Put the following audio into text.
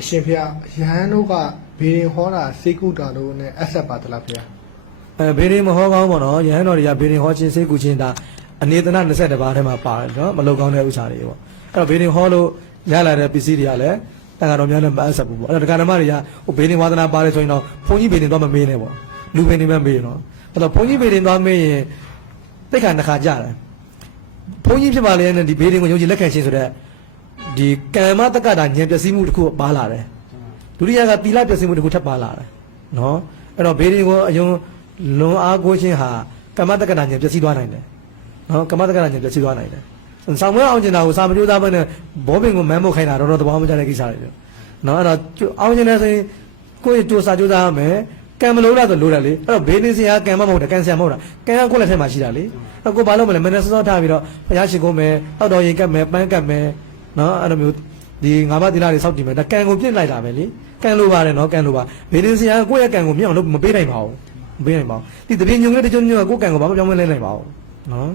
အရှင်ဖေယရဟန်းတို့ကဘေရင်ဟောတာစေကုတာတို့နဲ့အဆက်ပါသလားဖေယအဲဘေရင်မဟောကောင်းပေါ့နော်ယဟန်တော်တွေကဘေရင်ဟောခြင်းစိတ်ကူခြင်းဒါအနေသနာ20ပါးထဲမှာပါတယ်နော်မလောက်ကောင်းတဲ့ဥစ္စာတွေပေါ့အဲ့တော့ဘေရင်ဟောလို့ရလာတဲ့ပစ္စည်းတွေကလည်းတန်ခါတော်များလည်းမအပ်ဆက်ဘူးပေါ့အဲ့တော့ဒကာဓမ္မတွေကဟိုဘေရင်ဝါသနာပါတယ်ဆိုရင်တော့ဘုန်းကြီးဘေရင်တော့မမေးနဲ့ပေါ့လူဘေရင်ပဲမေးနော်အဲ့တော့ဘုန်းကြီးဘေရင်တော့မေးရင်တိတ်ခါတစ်ခါကြတယ်ဘုန်းကြီးဖြစ်ပါလေနဲ့ဒီဘေရင်ကိုယုံကြည်လက်ခံခြင်းဆိုတဲ့ ဒီကမ္မတက္ကတာဉာဏ်ပျက်စီးမှုတစ်ခုပါလာတယ်ဒုတိယကသီလပျက်စီးမှုတစ်ခုထပ်ပါလာတယ်နော်အဲ့တော့ဘေးတွေကိုအယုံလွန်အားကိုးခြင်းဟာကမ္မတက္ကနာဉာဏ်ပျက်စီးသွားနိုင်တယ်နော်ကမ္မတက္ကနာဉာဏ်ပျက်စီးသွားနိုင်တယ်ဆောင်မွေးအောင်ကျင်တာကိုစာမကြိုးစားဘဲနဲ့ဘောပင်ကိုမမ်းဖို့ခိုင်းတာတော့တော့တဘောမကြတဲ့ကိစ္စတွေပြောနော်အဲ့တော့အောင်ကျင်တဲ့ဆိုရင်ကိုယ့်ရဲ့ကြိုးစားကြိုးစားရမယ်ကံမလို့လားဆိုလို့တယ်လေအဲ့တော့ဘေးနေစရာကံမမဟုတ်တယ်ကံဆရာမဟုတ်တာကံကကိုယ့်လက်ထဲမှာရှိတာလေအဲ့ကိုဘာလို့မလဲမနေ့စောစောထားပြီးတော့ဘုရားရှိခိုးမယ်တောက်တော်ရင်ကတ်မယ်ပန်းကတ်မယ် နော်အဲ့လိုမျိုးဒီငါးပါးသီလတွေစောင့်တည်မယ်ဒါကံကိုပြစ်လိုက်တာပဲလေကံလိုပါတယ်နော်ကံလိုပါဘေးနေစရာကိုယ့်ရဲ့ကံကိုမြင်အောင်လုပ်မပေးနိုင်ပါဘူးမပေးနိုင်ပါဘူးဒီတပင်းညုံလေးတချို့ညုံကကိုယ့်ကံကိုဘာမှပြောင်းမလဲနိုင်ပါဘူးနော်